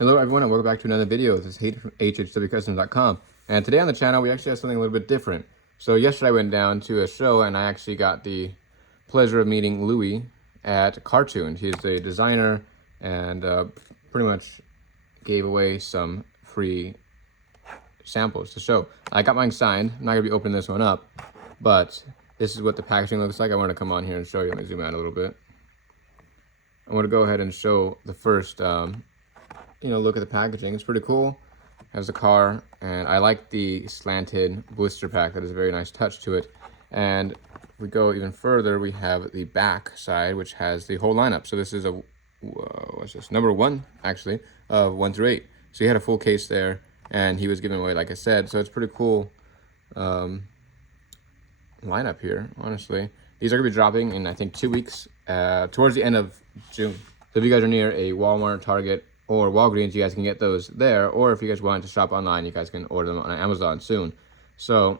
Hello everyone and welcome back to another video. This is Hate from hhwcustoms.com, and today on the channel we actually have something a little bit different. So yesterday I went down to a show and I actually got the pleasure of meeting Louis at CarTuned. He's the designer and pretty much gave away some free samples to show. I got mine signed. I'm not going to be opening this one up, but this is what the packaging looks like. I want to come on here and show you. Let me zoom out a little bit. I want to go ahead and show the first look at the packaging. It's pretty cool. Has the car, and I like the slanted blister pack. That is a very nice touch to it. And if we go even further, we have the back side, which has the whole lineup. So this is a what's this, number 1 actually of 1 through 8. So he had a full case there, and he was giving away, like I said. So it's pretty cool lineup here, honestly. These are gonna be dropping in, I think, 2 weeks, towards the end of June. So if you guys are near a Walmart, Target, or Walgreens, you guys can get those there. Or if you guys want to shop online, you guys can order them on Amazon soon. So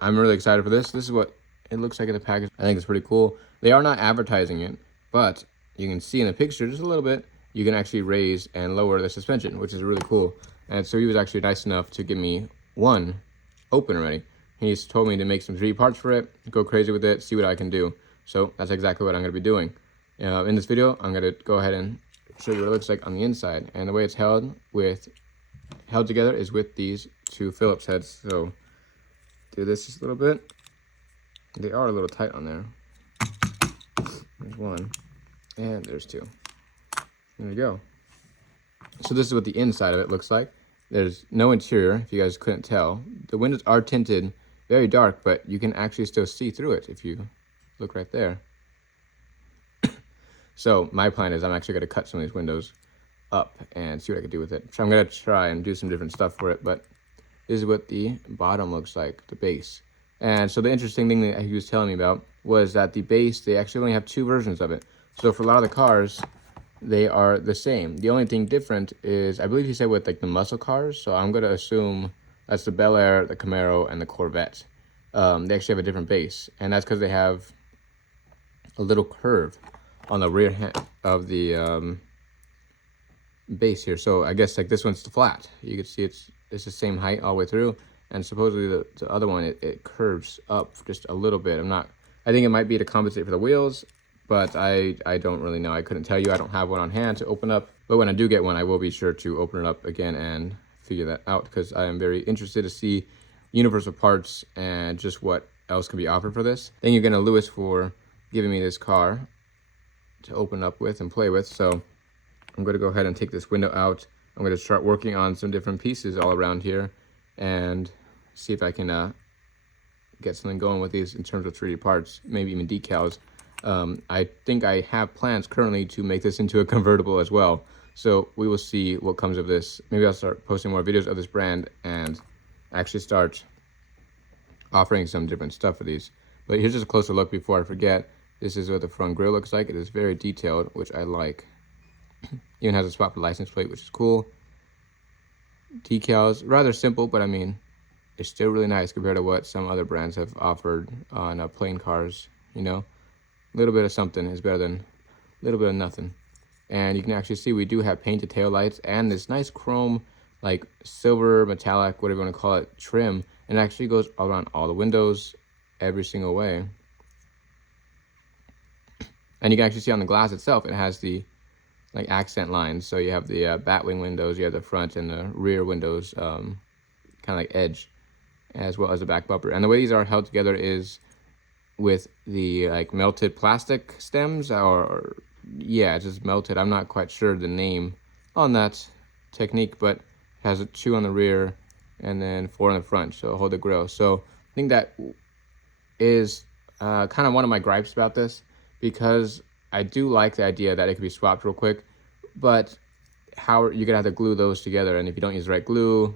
I'm really excited for this. This is what it looks like in the package. I think it's pretty cool. They are not advertising it, but you can see in the picture just a little bit, you can actually raise and lower the suspension, which is really cool. And so he was actually nice enough to give me one open already. He's told me to make some 3D parts for it, go crazy with it, see what I can do. So that's exactly what I'm going to be doing. In this video, I'm going to go ahead and show you what it looks like on the inside. And the way it's held together is with these 2 Phillips heads. So do this just a little bit. They are a little tight on there. There's 1 and there's 2. There we go. So this is what the inside of it looks like. There's no interior, if you guys couldn't tell. The windows are tinted very dark, but you can actually still see through it if you look right there. So my plan is I'm actually going to cut some of these windows up and see what I can do with it. So I'm going to try and do some different stuff for it, but this is what the bottom looks like, the base. And so the interesting thing that he was telling me about was that the base, they actually only have 2 versions of it. So for a lot of the cars, they are the same. The only thing different is, I believe he said with like the muscle cars, so I'm going to assume that's the Bel Air, the Camaro, and the Corvette. They actually have a different base, and that's because they have a little curve on the rear of the base here. So I guess like this one's flat. You can see it's the same height all the way through, and supposedly the other one it curves up just a little bit. I think it might be to compensate for the wheels, but I don't really know. I couldn't tell you. I don't have one on hand to open up, but when I do get one, I will be sure to open it up again and figure that out, because I am very interested to see universal parts and just what else can be offered for this. Thank you again to Louis for giving me this car to open up with and play with. So I'm going to go ahead and take this window out. I'm going to start working on some different pieces all around here and see if I can get something going with these in terms of 3D parts, maybe even decals. I think I have plans currently to make this into a convertible as well. So we will see what comes of this. Maybe I'll start posting more videos of this brand and actually start offering some different stuff for these. But here's just a closer look before I forget. This is what the front grille looks like. It is very detailed, which I like. Even has a spot for license plate, which is cool. Decals, rather simple, but I mean, it's still really nice compared to what some other brands have offered on plain cars, you know. A little bit of something is better than a little bit of nothing. And you can actually see we do have painted taillights and this nice chrome, like silver, metallic, whatever you want to call it, trim. And it actually goes around all the windows, every single way. And you can actually see on the glass itself, it has the like accent lines. So you have the batwing windows, you have the front and the rear windows, kind of like edge, as well as the back bumper. And the way these are held together is with the like melted plastic stems, or yeah, it's just melted. I'm not quite sure the name on that technique, but it has a 2 on the rear and then 4 on the front, so hold the grill. So I think that is kind of one of my gripes about this, because I do like the idea that it could be swapped real quick, but how you're gonna have to glue those together, and if you don't use the right glue,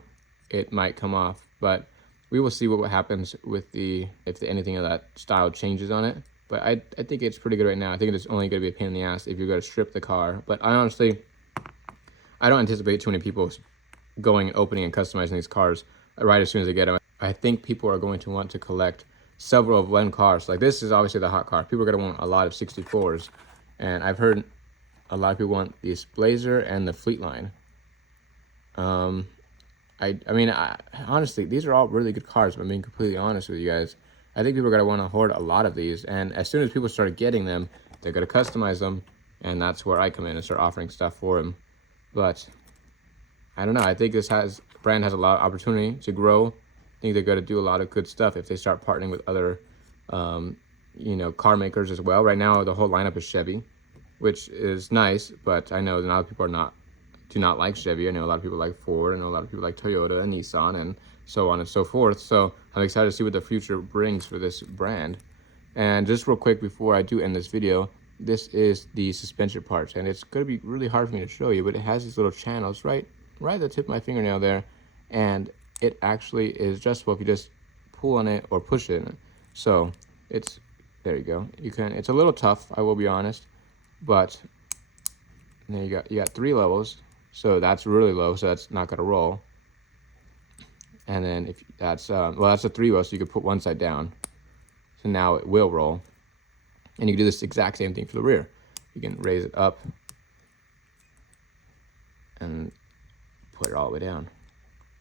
it might come off. But we will see what happens with if anything of that style changes on it. But I think it's pretty good right now. I think it's only gonna be a pain in the ass if you're gonna strip the car. But I honestly, I don't anticipate too many people going, opening, and customizing these cars right as soon as they get them. I think people are going to want to collect several of one cars. Like this is obviously the hot car. People are going to want a lot of 64s. And I've heard a lot of people want this Blazer and the Fleet line. Honestly, these are all really good cars, if I'm being completely honest with you guys. I think people are going to want to hoard a lot of these, and as soon as people start getting them, they're going to customize them, and that's where I come in and start offering stuff for them. But I don't know, I think this brand has a lot of opportunity to grow. I think they're going to do a lot of good stuff if they start partnering with other, car makers as well. Right now, the whole lineup is Chevy, which is nice, but I know that a lot of people do not like Chevy. I know a lot of people like Ford. I know a lot of people like Toyota and Nissan and so on and so forth. So I'm excited to see what the future brings for this brand. And just real quick before I do end this video, this is the suspension parts, and it's going to be really hard for me to show you, but it has these little channels right at the tip of my fingernail there, and it actually is adjustable if you just pull on it or push it. So there you go. It's a little tough, I will be honest, but there you got 3 levels. So that's really low, so that's not gonna roll. And then if that's that's a 3-wheel, so you could put one side down. So now it will roll. And you can do this exact same thing for the rear. You can raise it up and put it all the way down.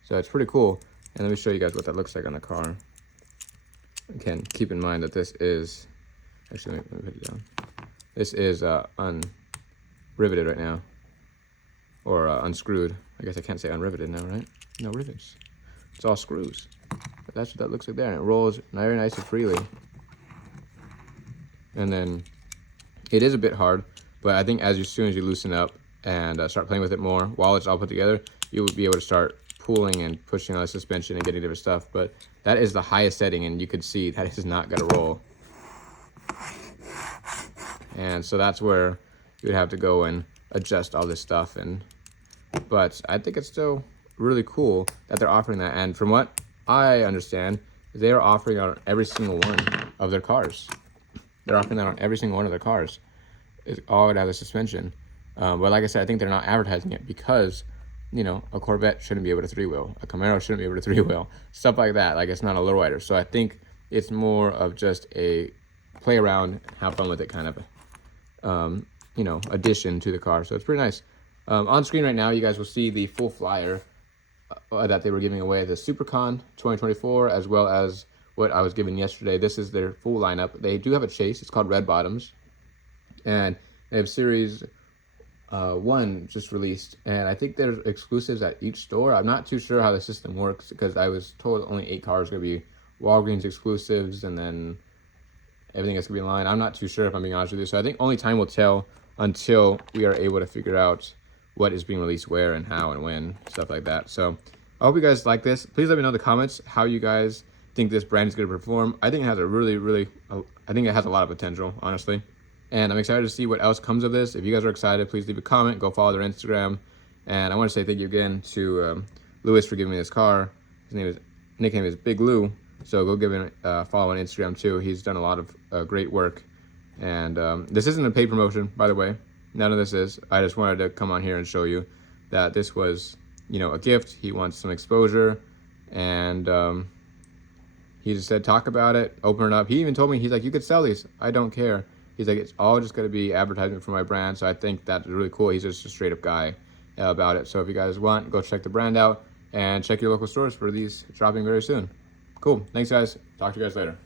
So it's pretty cool. And let me show you guys what that looks like on the car. Again, keep in mind that this is, actually let me put it down. This is unriveted right now. Or unscrewed. I guess I can't say unriveted now, right? No rivets. It's all screws. But that's what that looks like there. And it rolls very nice and freely. And then it is a bit hard, but I think as soon as you loosen up and start playing with it more while it's all put together, you will be able to start pulling and pushing on the suspension and getting different stuff. But that is the highest setting, and you can see that is not going to roll. And so that's where you would have to go and adjust all this stuff. But I think it's still really cool that they're offering that. And from what I understand, they are offering it on every single one of their cars. They're offering that on every single one of their cars. It's all would have the suspension. But like I said, I think they're not advertising it because, a Corvette shouldn't be able to 3-wheel. A Camaro shouldn't be able to 3-wheel. Stuff like that. Like, it's not a lowrider. So I think it's more of just a play around, have fun with it kind of, addition to the car. So it's pretty nice. On screen right now, you guys will see the full flyer that they were giving away, the SuperCon 2024, as well as what I was given yesterday. This is their full lineup. They do have a chase. It's called Red Bottoms. And they have Series 1 just released. And I think there's exclusives at each store. I'm not too sure how the system works because I was told only 8 cars are going to be Walgreens exclusives and then everything that's going to be in line. I'm not too sure, if I'm being honest with you. So I think only time will tell until we are able to figure out what is being released where and how and when, stuff like that. So I hope you guys like this. Please let me know in the comments how you guys think this brand is going to perform. I think it has I think it has a lot of potential, honestly. And I'm excited to see what else comes of this. If you guys are excited, please leave a comment. Go follow their Instagram. And I want to say thank you again to Lewis for giving me this car. His nickname is Big Lou. So go give him a follow on Instagram too. He's done a lot of great work. And this isn't a paid promotion, by the way. None of this is. I just wanted to come on here and show you that this was, a gift. He wants some exposure. And he just said, talk about it, open it up. He even told me, he's like, you could sell these. I don't care. He's like, it's all just going to be advertisement for my brand. So I think that's really cool. He's just a straight up guy about it. So if you guys want, go check the brand out and check your local stores for these dropping very soon. Cool. Thanks, guys. Talk to you guys later.